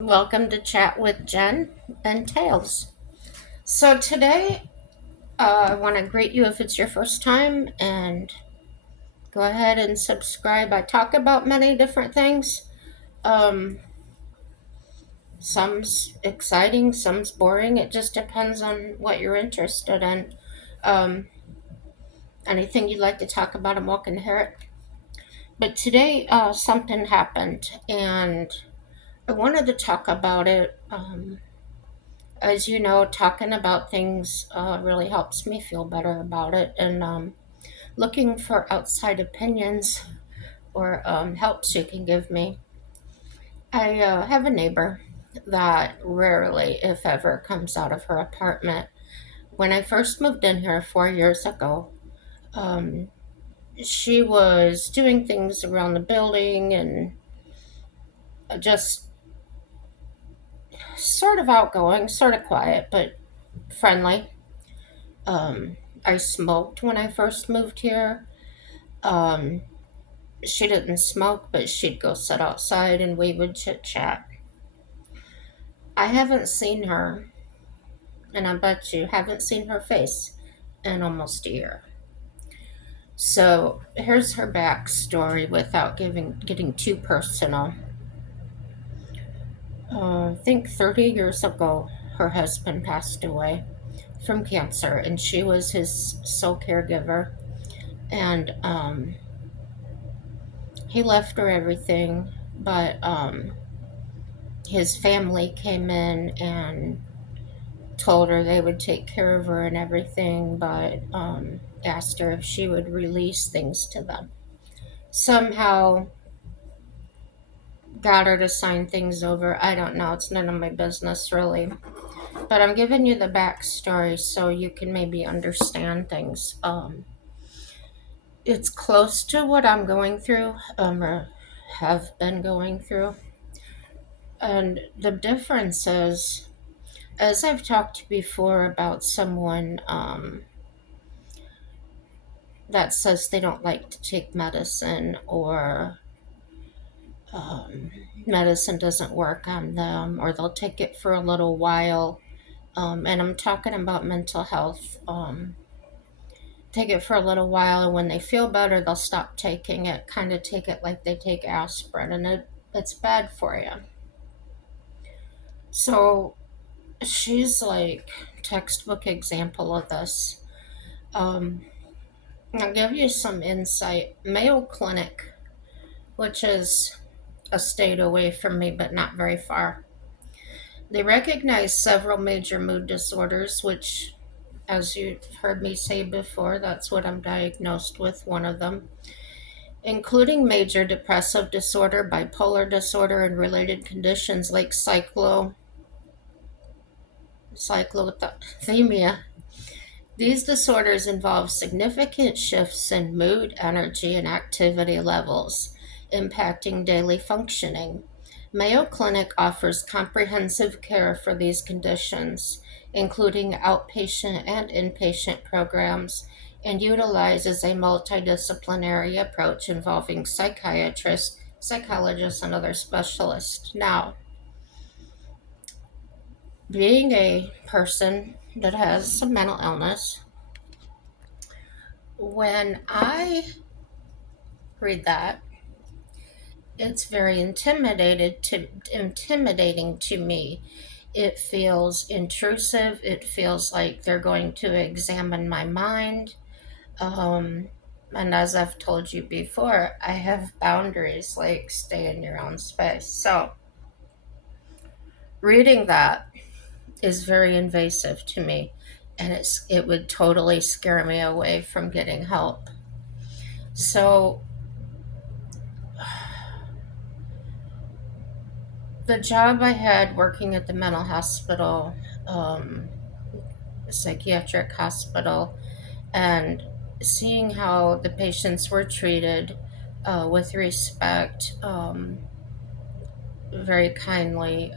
Welcome to Chat with Jen and Tails. So, today I want to greet you if it's your first time and go ahead and subscribe. I talk about many different things. Um, some's exciting, some's boring. It just depends on what you're interested in. Um, Anything you'd like to talk about, I'm welcome to hear it. But today, something happened and I wanted to talk about it. As you know, talking about things really helps me feel better about it. And looking for outside opinions or helps you can give me. I have a neighbor that rarely, if ever, comes out of her apartment. When I first moved in here 4 years ago, um, she was doing things around the building and just sort of outgoing, sort of quiet, but friendly. Um, I smoked when I first moved here. Um, she didn't smoke, but she'd go sit outside and we would chit chat. I haven't seen her, and I bet you haven't seen her face in almost a year. So here's her backstory without getting too personal. I think 30 years ago, her husband passed away from cancer, and she was his sole caregiver. And he left her everything, but his family came in and told her they would take care of her and everything, but asked her if she would release things to them. Somehow got her to sign things over. I don't know. It's none of my business, really. But I'm giving you the backstory so you can maybe understand things. It's close to what I'm going through, or have been going through. And the difference is, as I've talked before about someone that says they don't like to take medicine or um, medicine doesn't work on them or they'll take it for a little while. And I'm talking about mental health. Take it for a little while, and when they feel better, they'll stop taking it, kind of take it like they take aspirin, and it's bad for you. So she's like textbook example of this. Um, I'll give you some insight. Mayo Clinic, which is a state away from me, but not very far. They recognize several major mood disorders, which, as you've heard me say before, that's what I'm diagnosed with, one of them, including major depressive disorder, bipolar disorder, and related conditions like cyclothymia. These disorders involve significant shifts in mood, energy, and activity levels, impacting daily functioning. Mayo Clinic offers comprehensive care for these conditions, including outpatient and inpatient programs, and utilizes a multidisciplinary approach involving psychiatrists, psychologists, and other specialists. Now, being a person that has some mental illness, when I read that, it's very intimidating to me. It feels intrusive. It feels like they're going to examine my mind. Um, and as I've told you before, I have boundaries, like stay in your own space. So reading that is very invasive to me, and it would totally scare me away from getting help. So the job I had working at the mental hospital, um, psychiatric hospital, and seeing how the patients were treated with respect, very kindly.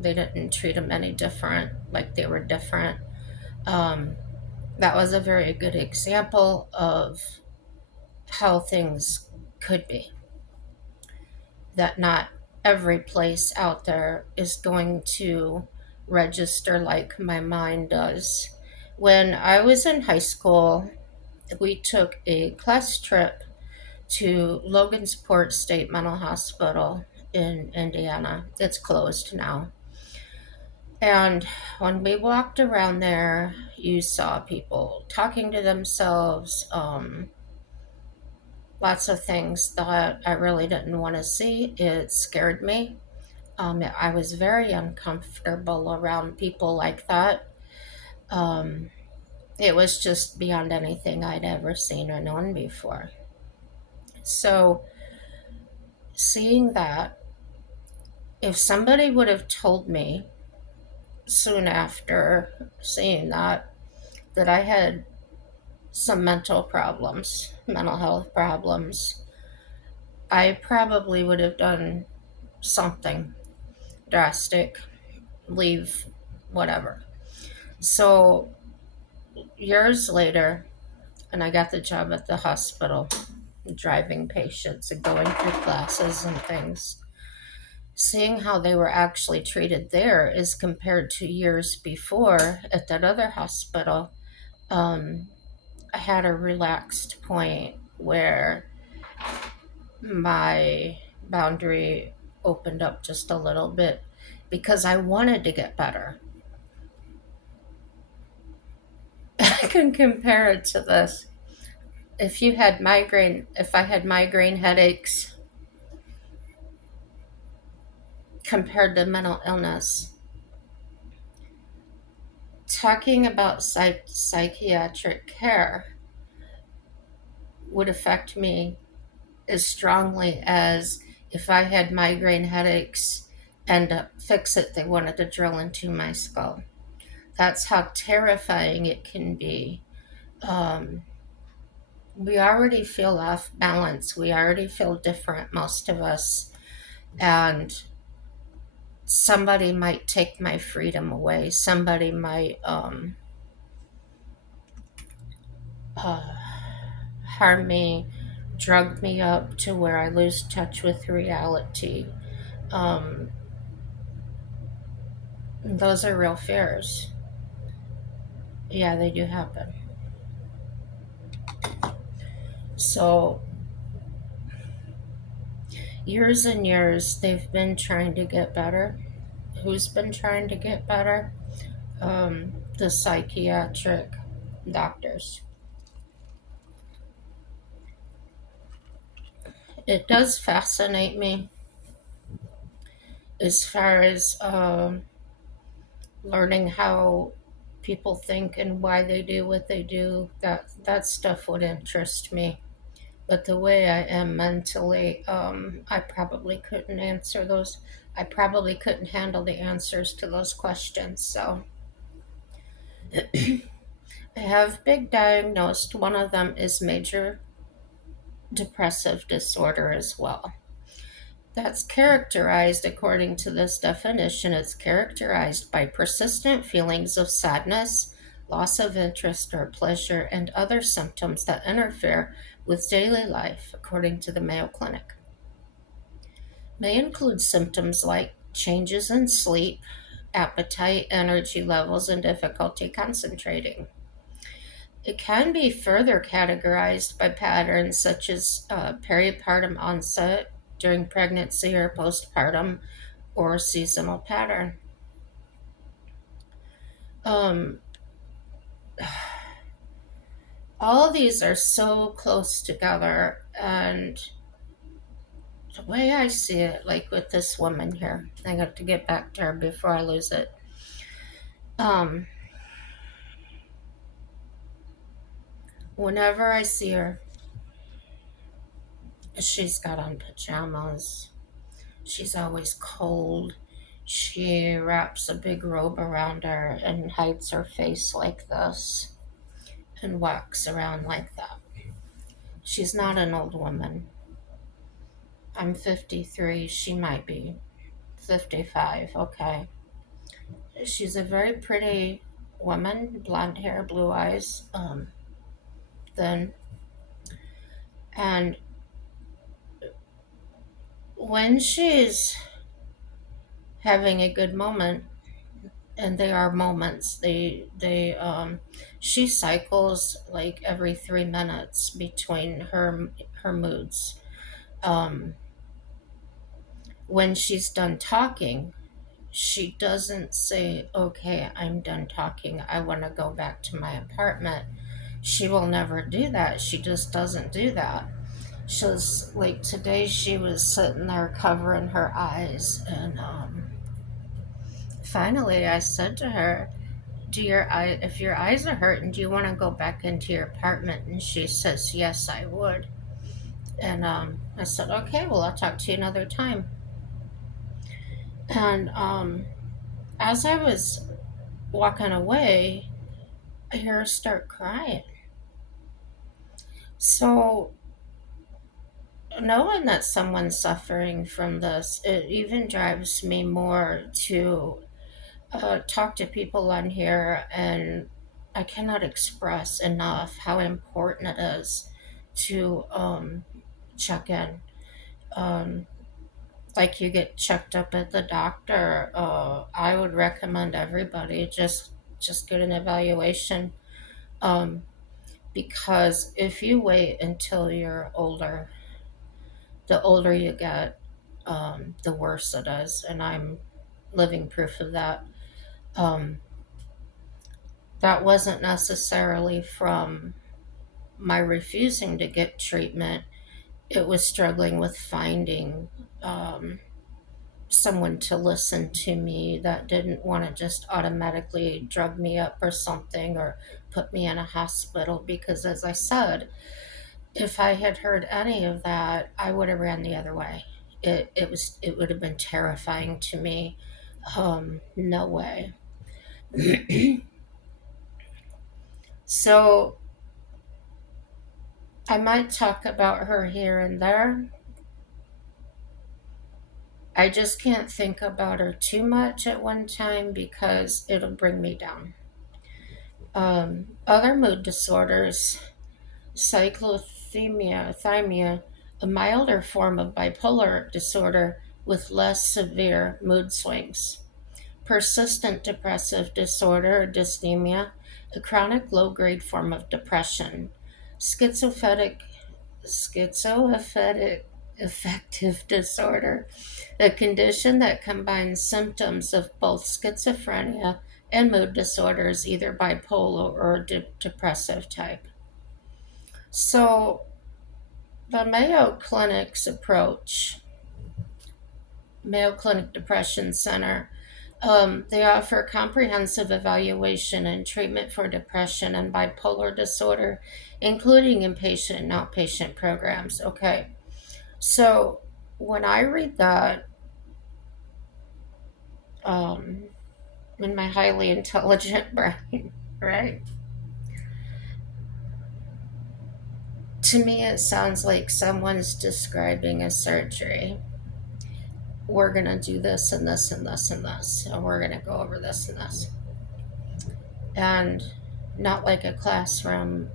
They didn't treat them any different, like they were different. Um, that was a very good example of how things could be. That not every place out there is going to register like my mind does. When I was in high school, we took a class trip to Logansport State Mental Hospital in Indiana. It's closed now. And when we walked around there, you saw people talking to themselves, lots of things that I really didn't want to see. It scared me. I was very uncomfortable around people like that. Um, it was just beyond anything I'd ever seen or known before. So, seeing that, if somebody would have told me soon after seeing that, that I had some mental problems, mental health problems, I probably would have done something drastic, leave, whatever. So, years later, and I got the job at the hospital, driving patients and going through classes and things. Seeing how they were actually treated there as compared to years before at that other hospital, um, I had a relaxed point where my boundary opened up just a little bit because I wanted to get better. I can compare it to this. If I had migraine headaches compared to mental illness, talking about psychiatric care would affect me as strongly as if I had migraine headaches and to fix it, they wanted to drill into my skull. That's how terrifying it can be. Um, we already feel off balance. We already feel different, most of us. And somebody might take my freedom away. Somebody might uh, harm me, drug me up to where I lose touch with reality. Um, those are real fears. Yeah, they do happen. So, years and years, they've been trying to get better. Who's been trying to get better? The psychiatric doctors. It does fascinate me as far as learning how people think and why they do what they do. That stuff would interest me. But the way I am mentally, I probably couldn't answer those. I probably couldn't handle the answers to those questions. So I have big diagnosed. One of them is major depressive disorder as well. That's characterized, according to this definition, it's characterized by persistent feelings of sadness, loss of interest or pleasure, and other symptoms that interfere with daily life, according to the Mayo Clinic. May include symptoms like changes in sleep, appetite, energy levels, and difficulty concentrating. It can be further categorized by patterns such as peripartum onset during pregnancy or postpartum or seasonal pattern. Um, all of these are so close together, and the way I see it, like with this woman here, I got to get back to her before I lose it. Um, whenever I see her, she's got on pajamas. She's always cold. She wraps a big robe around her and hides her face like this and walks around like that. She's not an old woman. I'm 53. She might be 55. Okay. She's a very pretty woman, blonde hair, blue eyes, thin. And when she's having a good moment, and they are moments. She cycles like every 3 minutes between her moods. Um, when she's done talking, she doesn't say, "Okay, I'm done talking. I want to go back to my apartment." She will never do that. She just doesn't do that. She's like today. She was sitting there covering her eyes, and finally, I said to her, "Do your eye? If your eyes are hurting, do you want to go back into your apartment?" And she says, "Yes, I would." And I said, "Okay, well, I'll talk to you another time." And as I was walking away, I hear her start crying. So, knowing that someone's suffering from this, it even drives me more to talk to people on here, and I cannot express enough how important it is to check in. Um, like you get checked up at the doctor. I would recommend everybody just get an evaluation. Um, because if you wait until you're older, the older you get, the worse it is, and I'm living proof of that. Um, that wasn't necessarily from my refusing to get treatment. It was struggling with finding um, someone to listen to me that didn't want to just automatically drug me up or something or put me in a hospital. Because, as I said, if I had heard any of that, I would have ran the other way. It would have been terrifying to me. No way. So I might talk about her here and there. I just can't think about her too much at one time because it'll bring me down. Other mood disorders, cyclothymia, a milder form of bipolar disorder with less severe mood swings. Persistent depressive disorder or dysthymia, a chronic low grade form of depression. Schizophrenic Schizoaffective affective disorder, a condition that combines symptoms of both schizophrenia and mood disorders, either bipolar or depressive type. So, the Mayo Clinic Depression Center, they offer comprehensive evaluation and treatment for depression and bipolar disorder, including inpatient and outpatient programs. Okay, so when I read that, um, in my highly intelligent brain, right? To me, it sounds like someone's describing a surgery. We're going to do this and this and this and this, and we're going to go over this and this. And not like a classroom.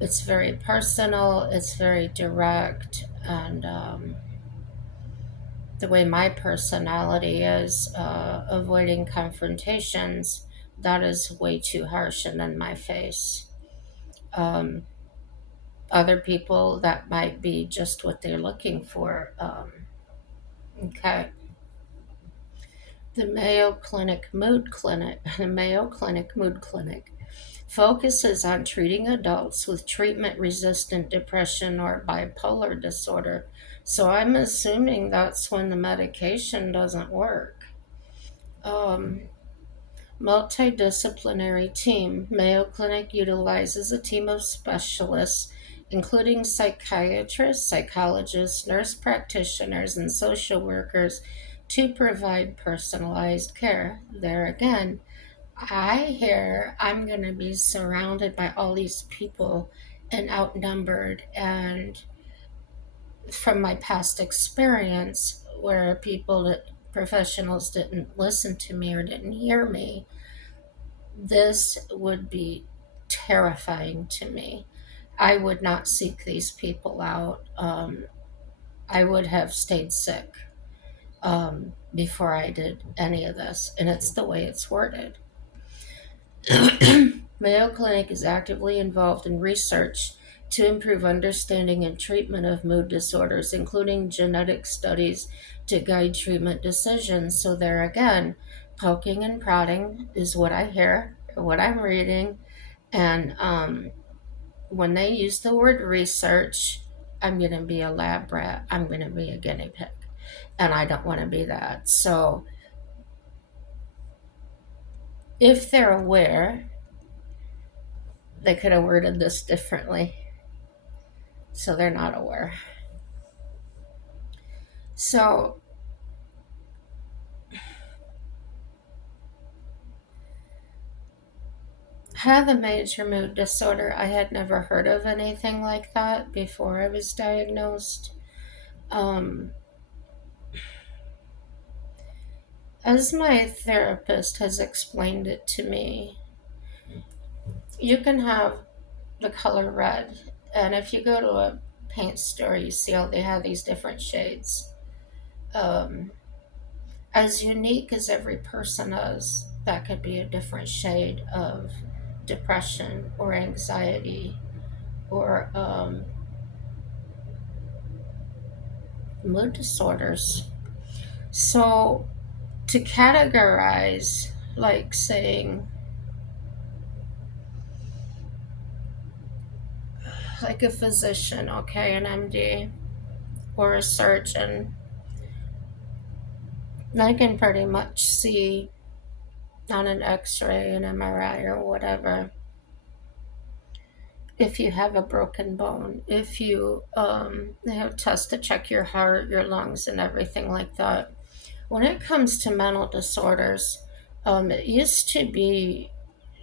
It's very personal, it's very direct, and the way my personality is, avoiding confrontations, that is way too harsh and in my face. Um, Other people, that might be just what they're looking for. Okay. The Mayo Clinic Mood Clinic focuses on treating adults with treatment resistant depression or bipolar disorder. So I'm assuming that's when the medication doesn't work. Um, Multidisciplinary team. Mayo Clinic utilizes a team of specialists, including psychiatrists, psychologists, nurse practitioners, and social workers, to provide personalized care. There again, I hear I'm going to be surrounded by all these people and outnumbered. And from my past experience, where professionals didn't listen to me or didn't hear me, this would be terrifying to me. I would not seek these people out. I would have stayed sick. before I did any of this, and it's the way it's worded. Mayo Clinic is actively involved in research to improve understanding and treatment of mood disorders, including genetic studies to guide treatment decisions. So, there again, poking and prodding is what I hear, what I'm reading. And when they use the word research, I'm going to be a lab rat, I'm going to be a guinea pig. And I don't want to be that. So, if they're aware, they could have worded this differently. So they're not aware. So had a major mood disorder. I had never heard of anything like that before I was diagnosed. As my therapist has explained it to me, you can have the color red, and if you go to a paint store, you see how they have these different shades. As unique as every person is, that could be a different shade of depression or anxiety or mood disorders. So, to categorize, like saying, like a physician, okay, an MD or a surgeon, they can pretty much see on an x ray, an MRI, or whatever, if you have a broken bone, if you they have tests to check your heart, your lungs, and everything like that. When it comes to mental disorders, it used to be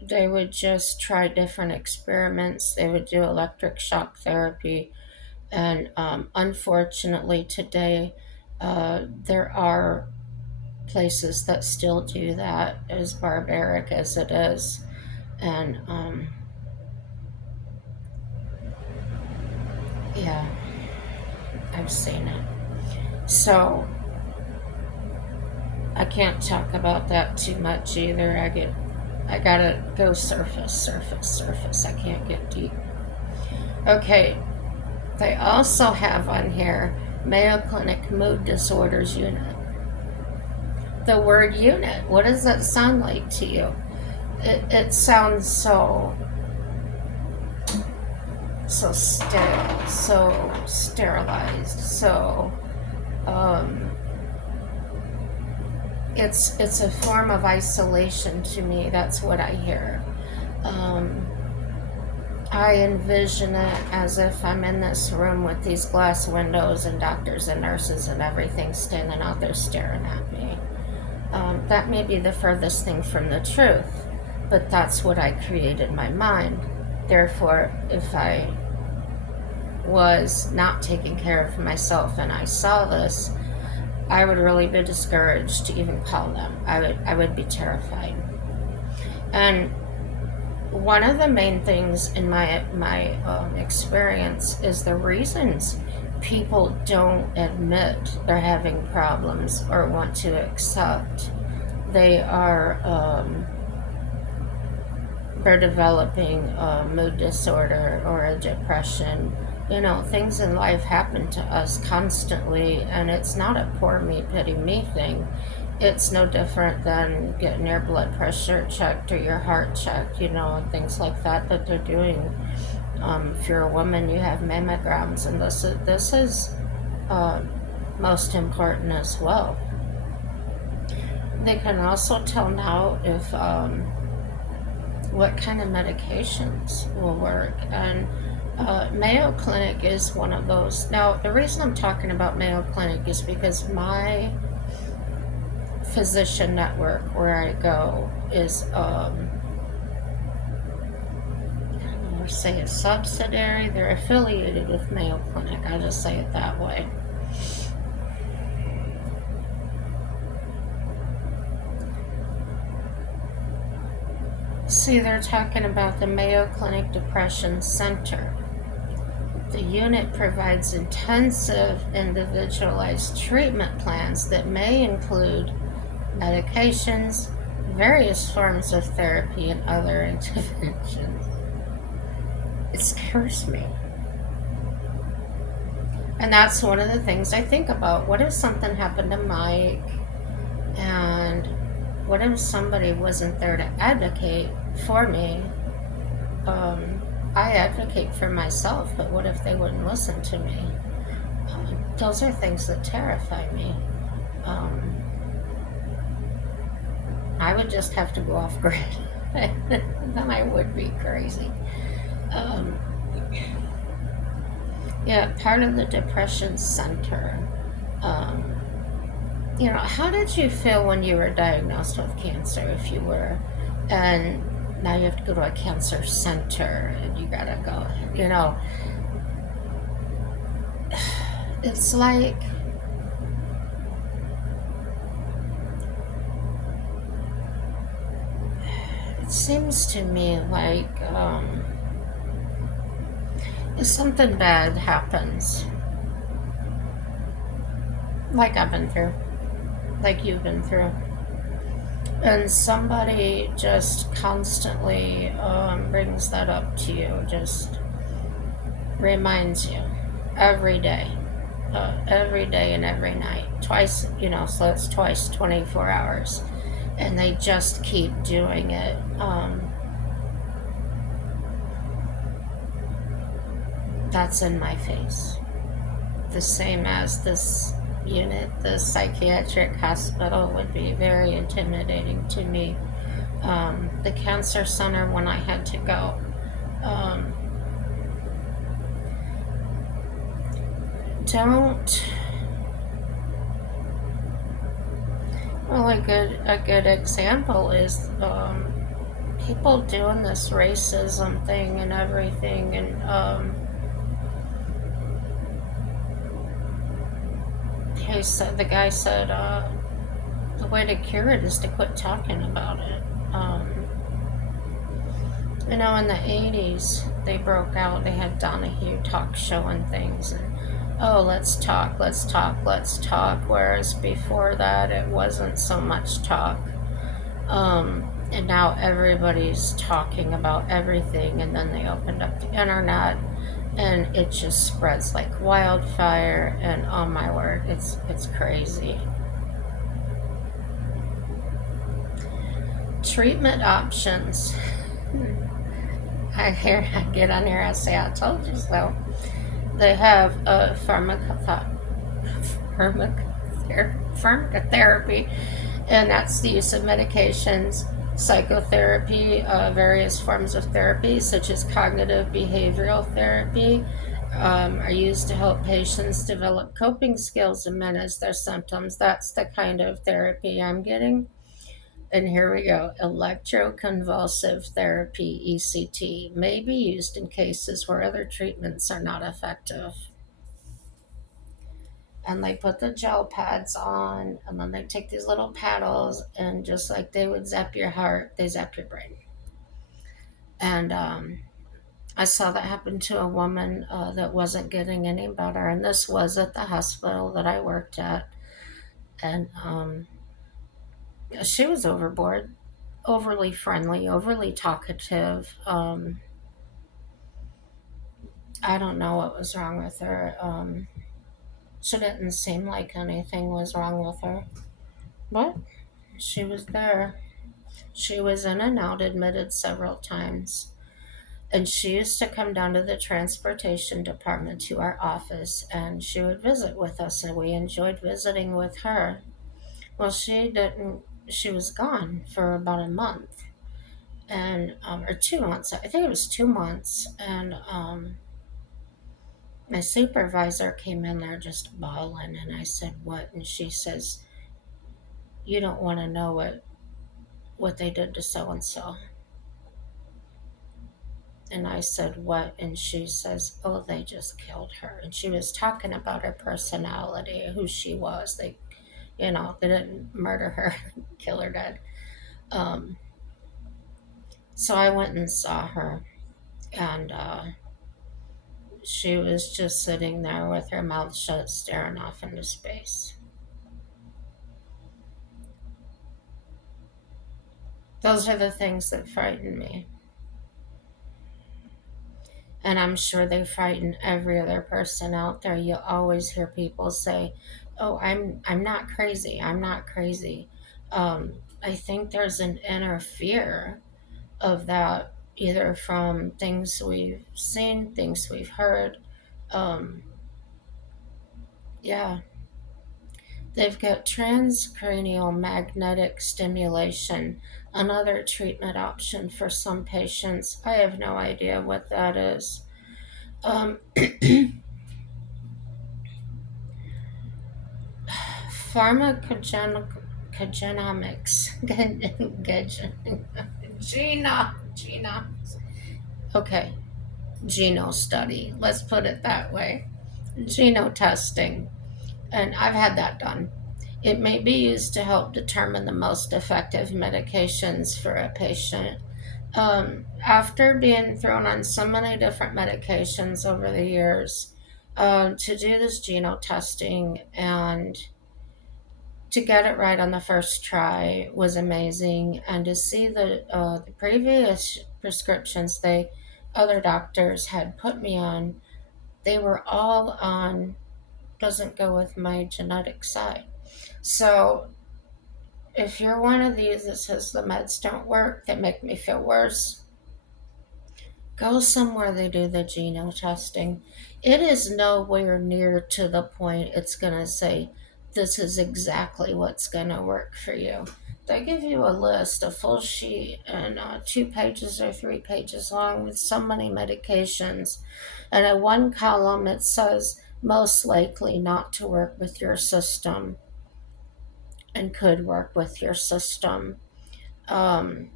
they would just try different experiments. They would do electric shock therapy, and unfortunately today there are places that still do that, as barbaric as it is. And yeah, I've seen it. So I can't talk about that too much either. I gotta go surface. I can't get deep. Okay, they also have on here Mayo Clinic Mood Disorders Unit. The word unit, what does that sound like to you? It sounds so sterile, so sterilized, so it's a form of isolation to me. That's what I hear. I envision it as if I'm in this room with these glass windows and doctors and nurses and everything standing out there staring at me. That may be the furthest thing from the truth, but that's what I created in my mind. Therefore, if I was not taking care of myself and I saw this, I would really be discouraged to even call them. I would be terrified. And one of the main things in my experience is the reasons people don't admit they're having problems or want to accept they are they're developing a mood disorder or a depression. You know, things in life happen to us constantly, and it's not a poor me, pity me thing. It's no different than getting your blood pressure checked or your heart checked, you know, and things like that they're doing. If you're a woman, you have mammograms, and this is most important as well. They can also tell now if what kind of medications will work, and Mayo Clinic is one of those. Now, the reason I'm talking about Mayo Clinic is because my physician network where I go is, I don't know, say a subsidiary. They're affiliated with Mayo Clinic. I'll just say it that way. See, they're talking about the Mayo Clinic Depression Center. The unit provides intensive individualized treatment plans that may include medications, various forms of therapy, and other interventions. It scares me. And that's one of the things I think about. What if something happened to Mike? And what if somebody wasn't there to advocate for me? Um, I advocate for myself, but what if they wouldn't listen to me? Those are things that terrify me. Um, I would just have to go off grid. Then I would be crazy. Um, yeah, part of the Depression Center. Um, how did you feel when you were diagnosed with cancer, if you were, and now you have to go to a cancer center and you gotta go, it's like, it seems to me like if something bad happens, like I've been through, like you've been through, and somebody just constantly brings that up to you, just reminds you every day and every night, twice, so that's twice 24 hours, and they just keep doing it. That's in my face. The same as this unit, the psychiatric hospital would be very intimidating to me. The cancer center, when I had to go, um, don't. Well, a good example is people doing this racism thing and everything, and the guy said the way to cure it is to quit talking about it. In the 80s, they broke out, they had Donahue talk show and things, and oh, let's talk, let's talk, let's talk. Whereas before that, it wasn't so much talk. And now everybody's talking about everything, and then they opened up the internet, and it just spreads like wildfire. And oh my word, it's crazy. Treatment options. I get on here, I say, I told you so. They have pharmacotherapy, and that's the use of medications, psychotherapy, various forms of therapy, such as cognitive behavioral therapy, are used to help patients develop coping skills and manage their symptoms. That's the kind of therapy I'm getting. And here we go. Electroconvulsive therapy, ECT, may be used in cases where other treatments are not effective. And they put the gel pads on, and then they take these little paddles, and just like they would zap your heart, they zap your brain. And I saw that happen to a woman that wasn't getting any better, and this was at the hospital that I worked at. And she was overboard, overly friendly, overly talkative. I don't know what was wrong with her. She didn't seem like anything was wrong with her, but she was there. She was in and out, admitted several times. And she used to come down to the transportation department to our office, and she would visit with us, and we enjoyed visiting with her. Well, she didn't, she was gone for about a month, and, or 2 months. I think it was 2 months. And my supervisor came in there just bawling, and I said, "What?" And she says, "You don't want to know what they did to so and so." And I said, "What?" And she says, "Oh, they just killed her." And she was talking about her personality, who she was. They didn't murder her, kill her dead. Um, so I went and saw her, and she was just sitting there with her mouth shut, staring off into space. Those are the things that frighten me. And I'm sure they frighten every other person out there. You always hear people say, "Oh, I'm not crazy. I'm not crazy." I think there's an inner fear of that, either from things we've seen, things we've heard. Um, yeah, they've got transcranial magnetic stimulation, another treatment option for some patients. I have no idea what that is. Um, Pharmacogenomics. Geno. Okay, geno study. Let's put it that way. Geno testing. And I've had that done. It may be used to help determine the most effective medications for a patient. After being thrown on so many different medications over the years, to do this geno testing and to get it right on the first try was amazing, and to see the previous prescriptions they other doctors had put me on, they were all on doesn't go with my genetic side. So if you're one of these that says the meds don't work, they make me feel worse, go somewhere they do the genome testing. It is nowhere near to the point it's going to say, this is exactly what's going to work for you. They give you a list, a full sheet, and 2 pages or 3 pages long with so many medications. And in one column, it says, most likely not to work with your system and could work with your system. Um,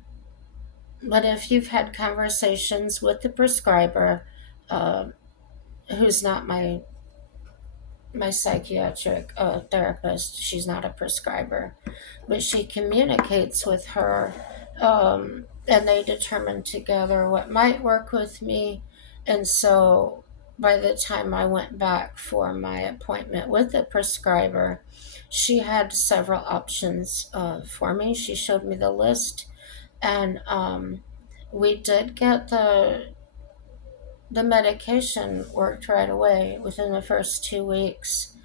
but if you've had conversations with the prescriber, uh, who's not my psychiatric therapist, she's not a prescriber, but she communicates with her, and they determine together what might work with me. And so by the time I went back for my appointment with the prescriber, she had several options for me. She showed me the list, and we did get the medication worked right away within the first 2 weeks.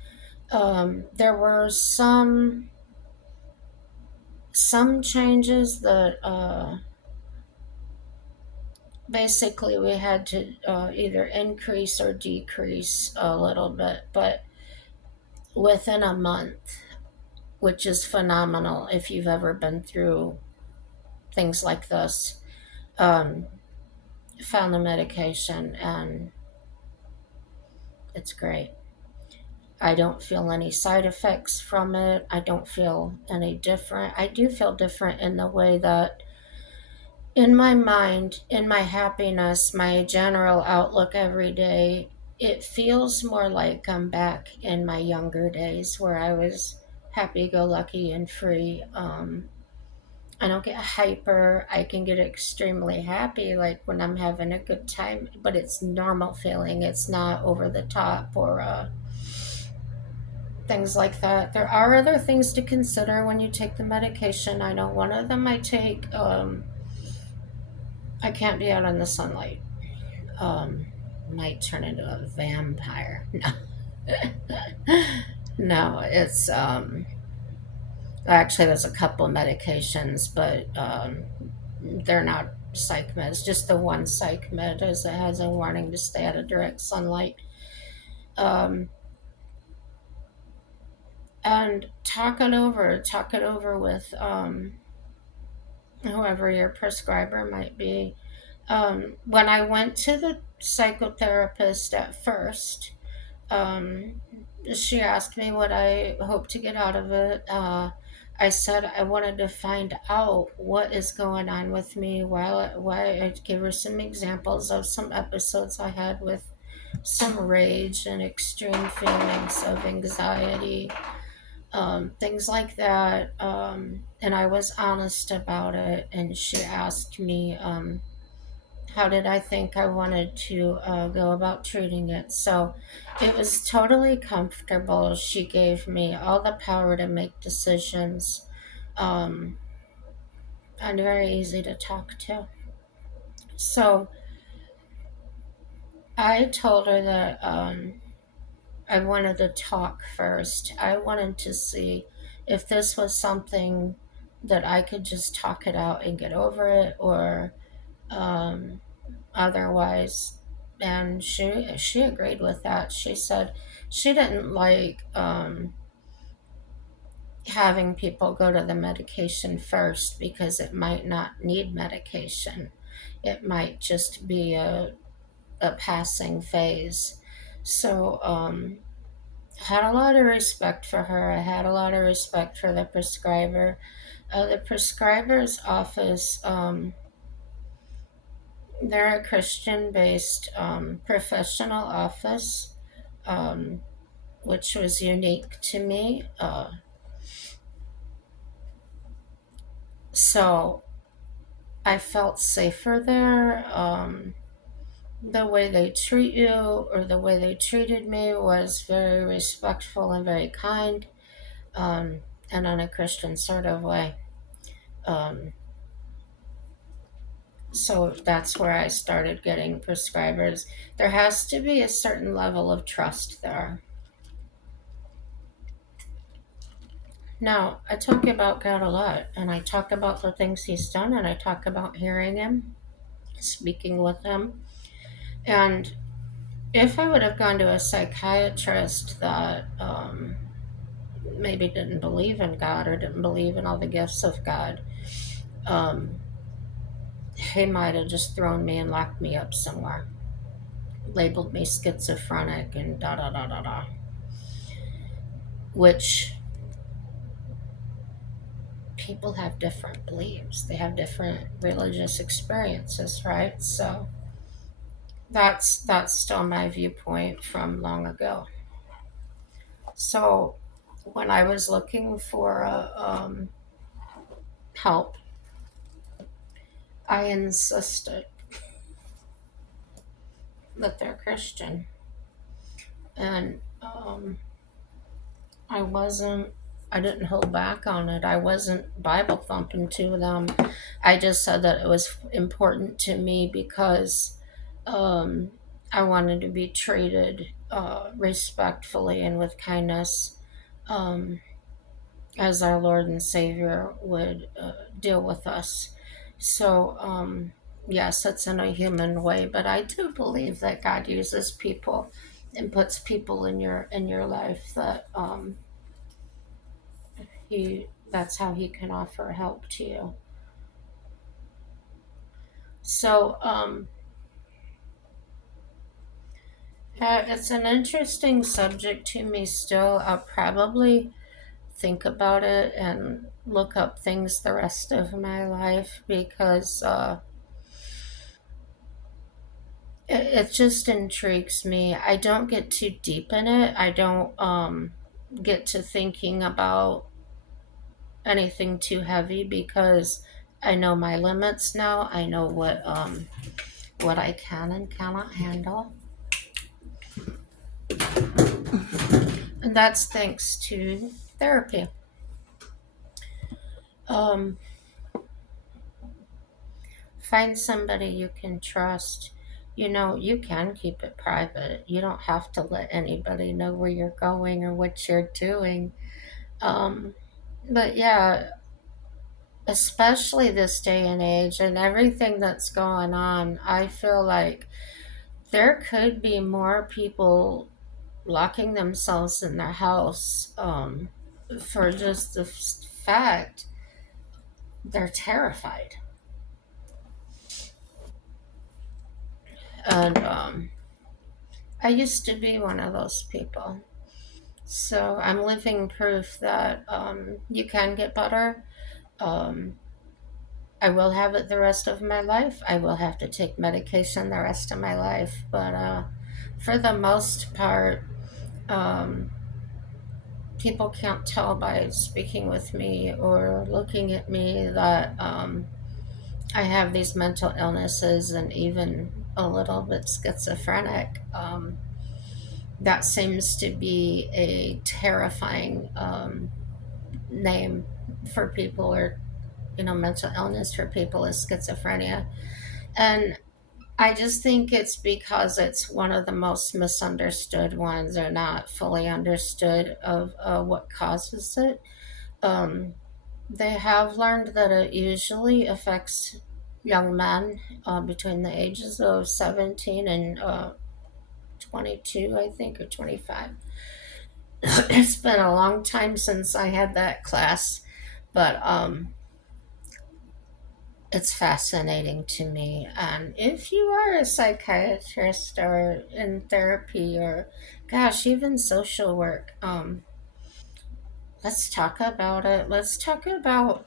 There were some changes that basically we had to either increase or decrease a little bit, but within a month, which is phenomenal if you've ever been through things like this. Um, Found the medication, and it's great. I don't feel any side effects from it. I don't feel any different. I do feel different in the way that in my mind, in my happiness, my general outlook every day, it feels more like I'm back in my younger days where I was happy go lucky and free. I don't get hyper. I can get extremely happy, like when I'm having a good time, but it's normal feeling. It's not over the top or things like that. There are other things to consider when you take the medication. I know one of them I take, I can't be out in the sunlight. Um, might turn into a vampire. No, no, it's actually there's a couple of medications, but they're not psych meds. Just the one psych med is it has a warning to stay out of direct sunlight. Um, and talk it over with whoever your prescriber might be. When I went to the psychotherapist at first, um, she asked me what I hope to get out of it. I said I wanted to find out what is going on with me. Why I gave her some examples of some episodes I had with some rage and extreme feelings of anxiety, things like that. And I was honest about it. And she asked me how did I think I wanted to go about treating it? So it was totally comfortable. She gave me all the power to make decisions, um, and very easy to talk to. So I told her that I wanted to talk first. I wanted to see if this was something that I could just talk it out and get over it, or um, otherwise. And she agreed with that. She said she didn't like having people go to the medication first because it might not need medication. It might just be a passing phase. So had a lot of respect for her. I had a lot of respect for the prescriber. The prescriber's office, they're a Christian based professional office, um, which was unique to me. So I felt safer there. The way they treat you, or the way they treated me, was very respectful and very kind, um, and in a Christian sort of way. Um, so that's where I started getting prescribers. There has to be a certain level of trust there. Now, I talk about God a lot, and I talk about the things He's done, and I talk about hearing Him, speaking with Him. And if I would have gone to a psychiatrist that maybe didn't believe in God, or didn't believe in all the gifts of God, um, he might have just thrown me and locked me up somewhere, labeled me schizophrenic, and da da da da da. Which, people have different beliefs, they have different religious experiences, right? So that's still my viewpoint from long ago. So when I was looking for help, I insisted that they're Christian, and I wasn't. I didn't hold back on it. I wasn't Bible thumping to them. I just said that it was important to me because um, I wanted to be treated respectfully and with kindness, um, as our Lord and Savior would deal with us. So, yes, it's in a human way, but I do believe that God uses people and puts people in your life that he that's how He can offer help to you. So, it's an interesting subject to me still. I'll probably think about it and look up things the rest of my life, because it just intrigues me. I don't get too deep in it. I don't get to thinking about anything too heavy, because I know my limits now. I know what I can and cannot handle. And that's thanks to therapy. Um, find somebody you can trust. You can keep it private. You don't have to let anybody know where you're going or what you're doing. Um, but yeah, especially this day and age and everything that's going on, I feel like there could be more people locking themselves in their house, for just the fact they're terrified. And I used to be one of those people. So I'm living proof that you can get better. Um, I will have it the rest of my life. I will have to take medication the rest of my life. But for the most part, um, people can't tell by speaking with me or looking at me that I have these mental illnesses and even a little bit schizophrenic. That seems to be a terrifying name for people, or mental illness for people is schizophrenia. And I just think it's because it's one of the most misunderstood ones, or not fully understood of what causes it. Um, they have learned that it usually affects young men between the ages of 17 and 22, I think, or 25. It's been a long time since I had that class, but it's fascinating to me. And if you are a psychiatrist or in therapy, or gosh, even social work, let's talk about it. Let's talk about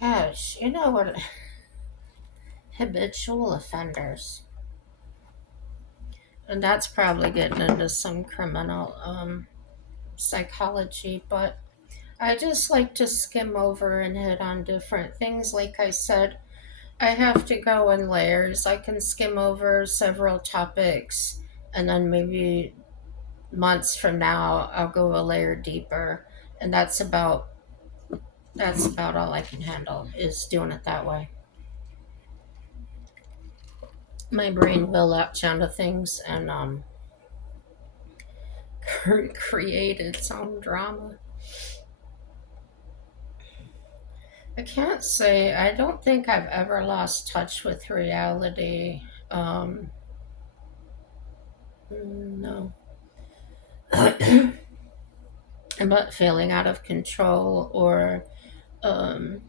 gosh, you know what, habitual offenders. And that's probably getting into some criminal psychology, but I just like to skim over and hit on different things. Like I said, I have to go in layers. I can skim over several topics, and then maybe months from now I'll go a layer deeper. And that's about all I can handle, is doing it that way. My brain will latch onto things and create its own drama. I can't say, I don't think I've ever lost touch with reality. No. But feeling out of control, or um,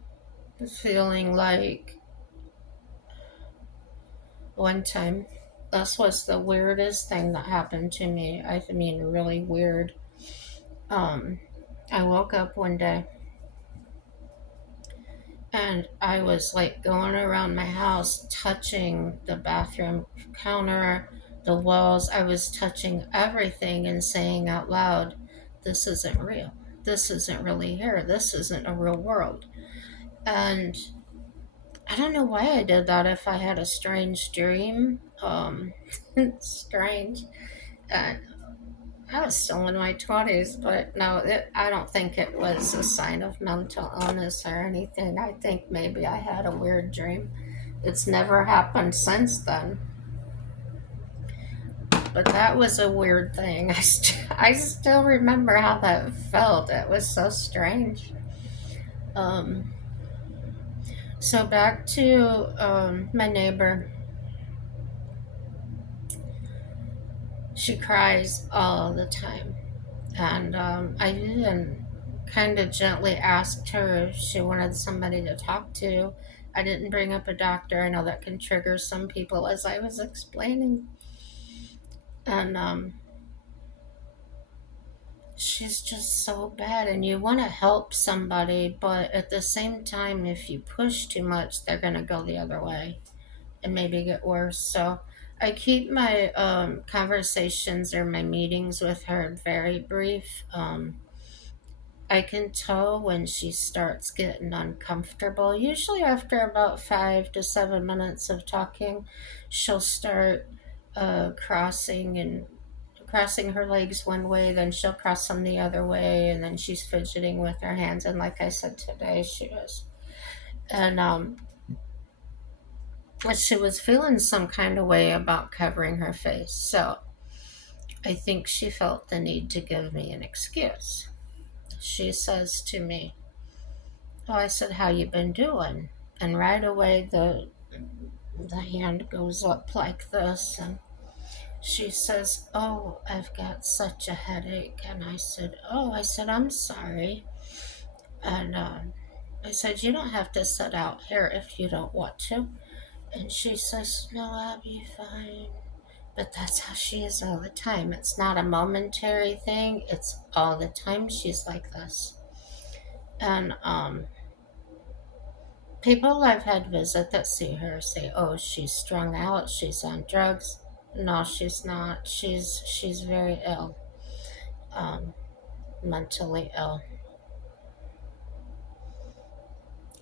feeling like, one time, this was the weirdest thing that happened to me. I mean, really weird. Um, I woke up one day and I was like going around my house, touching the bathroom counter, the walls. I was touching everything and saying out loud, "This isn't real. This isn't really here. This isn't a real world." And I don't know why I did that. If I had a strange dream, strange. And I was still in my 20s, but no, I don't think it was a sign of mental illness or anything. I think maybe I had a weird dream. It's never happened since then, but that was a weird thing. I still remember how that felt. It was so strange. Um, so back to my neighbor. She cries all the time. And I even kind of gently asked her if she wanted somebody to talk to. I didn't bring up a doctor. I know that can trigger some people, as I was explaining. And she's just so bad. And you want to help somebody, but at the same time, if you push too much, they're going to go the other way and maybe get worse. So I keep my conversations or my meetings with her very brief. I can tell when she starts getting uncomfortable. Usually, after about 5 to 7 minutes of talking, she'll start crossing her legs one way, then she'll cross them the other way, and then she's fidgeting with her hands. And like I said today, she was, and she was feeling some kind of way about covering her face. So I think she felt the need to give me an excuse. She says to me, "Oh," I said, "how you been doing?" And right away the hand goes up like this, and she says, "Oh, I've got such a headache." And I said, "Oh," I said, "I'm sorry." And I said, "You don't have to sit out here if you don't want to." And she says, "No, I'll be fine." But that's how she is all the time. It's not a momentary thing, it's all the time she's like this. And people I've had visit that see her say, "Oh, she's strung out, she's on drugs." No, she's not. She's very ill, um, mentally ill.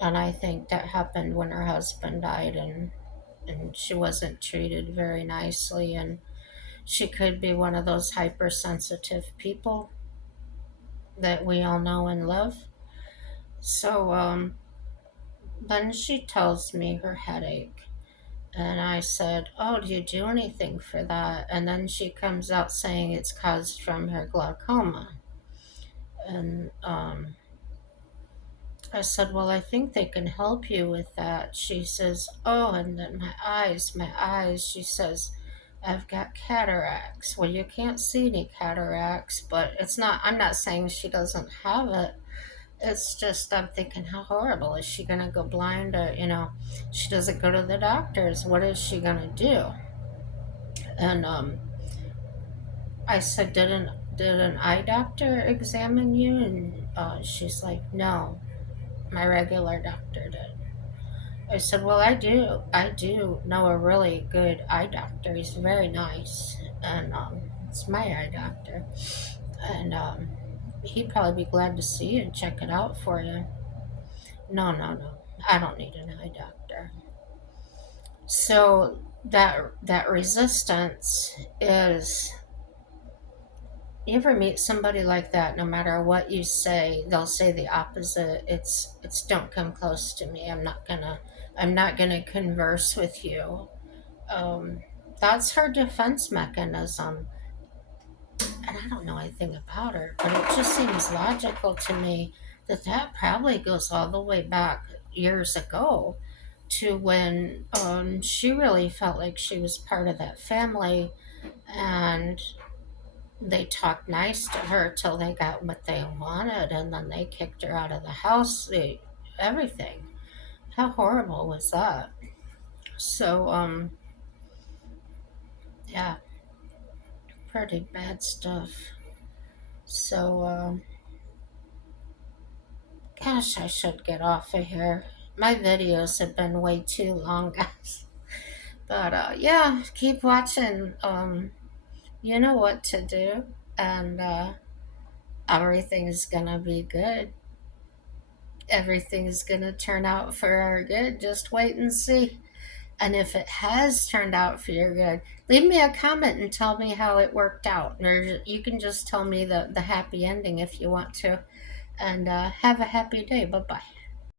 And I think that happened when her husband died, and she wasn't treated very nicely. And she could be one of those hypersensitive people that we all know and love. So then she tells me her headache. And I said, "Oh, do you do anything for that?" And then she comes out saying it's caused from her glaucoma. And I said, "Well, I think they can help you with that." She says, "Oh, and then my eyes." She says, "I've got cataracts." Well, you can't see any cataracts, but I'm not saying she doesn't have it. It's just, I'm thinking, how horrible. Is she going to go blind? Or, she doesn't go to the doctors. What is she going to do? And I said, did an eye doctor examine you? And she's like, no, my regular doctor did. I said, well, I do know a really good eye doctor. He's very nice, and it's my eye doctor, and he'd probably be glad to see you and check it out for you. No, no, no, I don't need an eye doctor. So that resistance is, you ever meet somebody like that, no matter what you say, they'll say the opposite. It's don't come close to me. I'm not gonna converse with you. Um, that's her defense mechanism. And I don't know anything about her, but it just seems logical to me that that probably goes all the way back years ago to when she really felt like she was part of that family, and they talked nice to her till they got what they wanted, and then they kicked her out of the house. Everything. How horrible was that? So, yeah, pretty bad stuff. So, gosh, I should get off of here. My videos have been way too long, guys. But, yeah, keep watching. You know what to do, and everything's gonna be good. Everything's gonna turn out for our good. Just wait and see. And if it has turned out for your good, leave me a comment and tell me how it worked out. Or you can just tell me the happy ending if you want to. And have a happy day. Bye bye.